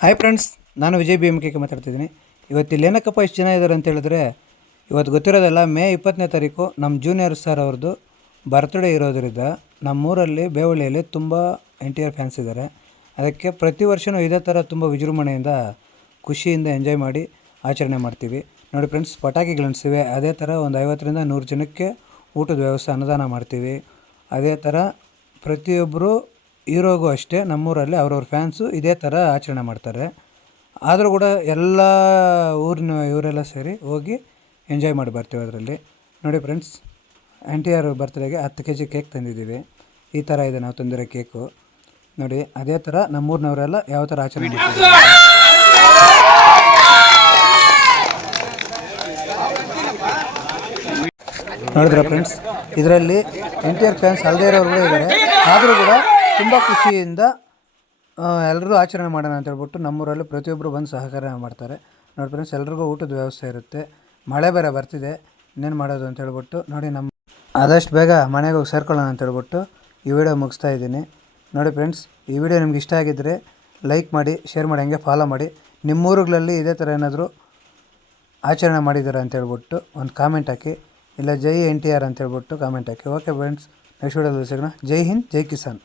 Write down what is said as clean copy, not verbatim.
Hi friends, ನಾನು Vijay BMK ಮಾತಾಡ್ತಿದ್ದೀನಿ. ಇವತ್ತು ಇಲ್ಲಿ ಏನಕ್ಕಪ್ಪ ಇಷ್ಟು ಜನ ಇದ್ದಾರೆ ಅಂತ ಹೇಳಿದ್ರೆ, ಇವತ್ತು ಗೊತ್ತಿರೋದಲ್ಲ, ಮೇ 20ನೇ ತಾರೀಕು ನಮ್ಮ ಜೂನಿಯರ್ ಸರ್ ಅವ್ರದ್ದು ಬರ್ತ್ಡೇ ಇರೋದ್ರಿಂದ ನಮ್ಮೂರಲ್ಲಿ ಬೇವಳ್ಳಿಯಲ್ಲಿ ತುಂಬ NTR ಫ್ಯಾನ್ಸ್ ಇದ್ದಾರೆ. ಅದಕ್ಕೆ ಪ್ರತಿ ವರ್ಷವೂ ಇದೇ ಥರ ತುಂಬ ವಿಜೃಂಭಣೆಯಿಂದ ಖುಷಿಯಿಂದ ಎಂಜಾಯ್ ಮಾಡಿ ಆಚರಣೆ ಮಾಡ್ತೀವಿ. ನೋಡಿ ಫ್ರೆಂಡ್ಸ್, ಪಟಾಕಿಗಳನ್ನಿಸಿವೆ. ಅದೇ ಥರ ಒಂದು 50ರಿಂದ 100 ಜನಕ್ಕೆ ಊಟದ ವ್ಯವಸ್ಥೆ, ಅನ್ನದಾನ ಮಾಡ್ತೀವಿ. ಅದೇ ಥರ ಪ್ರತಿಯೊಬ್ಬರು ಹೀರೋಗೂ ಅಷ್ಟೇ ನಮ್ಮೂರಲ್ಲಿ ಅವ್ರವ್ರ ಫ್ಯಾನ್ಸು ಇದೇ ಥರ ಆಚರಣೆ ಮಾಡ್ತಾರೆ. ಆದರೂ ಕೂಡ ಎಲ್ಲ ಊರಿನ ಇವರೆಲ್ಲ ಸೇರಿ ಹೋಗಿ ಎಂಜಾಯ್ ಮಾಡಿ ಬರ್ತೀವಿ ಅದರಲ್ಲಿ. ನೋಡಿ ಫ್ರೆಂಡ್ಸ್, NTR ಬರ್ತ್ಡೇಗೆ 10 kg ಕೇಕ್ ತಂದಿದ್ದೀವಿ. ಈ ಥರ ಇದೆ ನಾವು ತಂದಿರೋ ಕೇಕು. ನೋಡಿ, ಅದೇ ಥರ ನಮ್ಮೂರಿನವರೆಲ್ಲ ಯಾವ ಥರ ಆಚರಣೆ ಮಾಡ್ತೀವಿ ನೋಡಿದ್ರೆ ಫ್ರೆಂಡ್ಸ್, ಇದರಲ್ಲಿ NTR ಫ್ಯಾನ್ಸ್ ಅಲ್ಲದೇ ಇರೋರು ಕೂಡ ಇದ್ದಾರೆ. ಆದರೂ ಕೂಡ ತುಂಬ ಖುಷಿಯಿಂದ ಎಲ್ಲರೂ ಆಚರಣೆ ಮಾಡೋಣ ಅಂತ ಹೇಳ್ಬಿಟ್ಟು ನಮ್ಮೂರಲ್ಲಿ ಪ್ರತಿಯೊಬ್ಬರು ಬಂದು ಸಹಕಾರ ಮಾಡ್ತಾರೆ. ನೋಡಿ ಫ್ರೆಂಡ್ಸ್, ಎಲ್ರಿಗೂ ಊಟದ ವ್ಯವಸ್ಥೆ ಇರುತ್ತೆ. ಮಳೆ ಬೇರೆ ಬರ್ತಿದೆ, ಇನ್ನೇನು ಮಾಡೋದು ಅಂತ ಹೇಳ್ಬಿಟ್ಟು ನೋಡಿ, ಆದಷ್ಟು ಬೇಗ ಮನೆಗೆ ಹೋಗಿ ಸೇರ್ಕೊಳ್ಳೋಣ ಅಂತ ಹೇಳ್ಬಿಟ್ಟು ಈ ವಿಡಿಯೋ ಮುಗಿಸ್ತಾ ಇದ್ದೀನಿ. ನೋಡಿ ಫ್ರೆಂಡ್ಸ್, ಈ ವಿಡಿಯೋ ನಿಮ್ಗೆ ಇಷ್ಟ ಆಗಿದ್ದರೆ ಲೈಕ್ ಮಾಡಿ, ಶೇರ್ ಮಾಡಿ, ಹಂಗೆ ಫಾಲೋ ಮಾಡಿ. ನಿಮ್ಮೂರುಗಳಲ್ಲಿ ಇದೇ ಥರ ಏನಾದರೂ ಆಚರಣೆ ಮಾಡಿದ್ದಾರೆ ಅಂತ ಹೇಳ್ಬಿಟ್ಟು ಒಂದು ಕಾಮೆಂಟ್ ಹಾಕಿ, ಇಲ್ಲ ಜೈ NTR ಅಂತ ಹೇಳ್ಬಿಟ್ಟು ಕಾಮೆಂಟ್ ಹಾಕಿ. ಓಕೆ ಫ್ರೆಂಡ್ಸ್, ನೆಕ್ಸ್ಟ್ ವಿಡಿಯೋದಲ್ಲಿ ಸಿಗೋಣ. ಜೈ ಹಿಂದ್, ಜೈ ಕಿಸಾನ್.